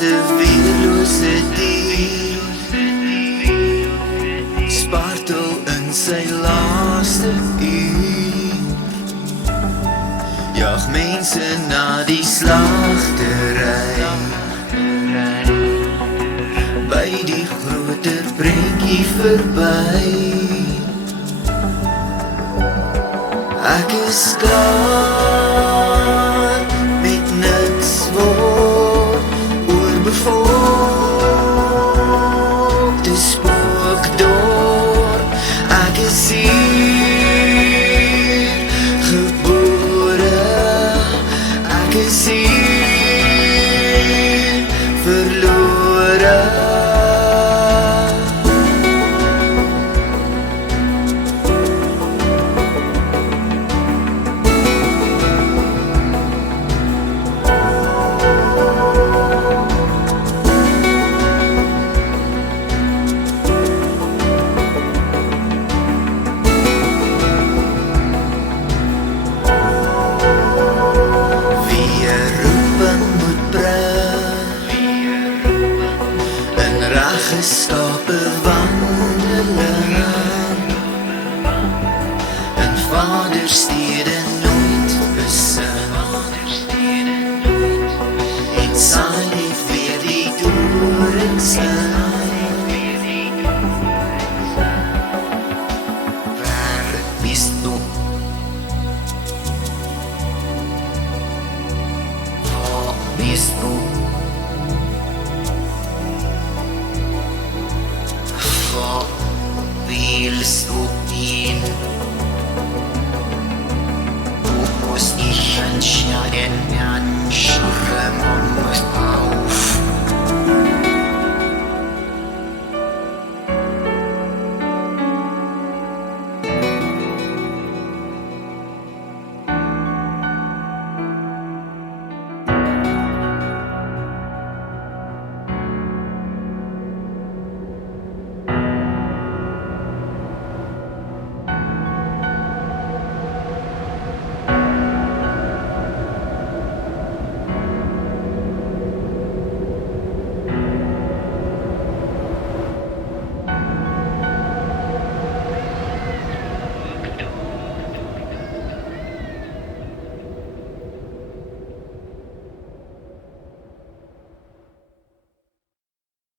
weerlose dier spartel in sy laaste uur, jag mense na die slagtery, by die groter prentjie verby. Ek is klaar met niks word oorbevolkte spookdorp. Ek is hier gebore, ek is hier verlore. Geskape wandeling in vaderstede nooit besin, en saai net weer die dorings in.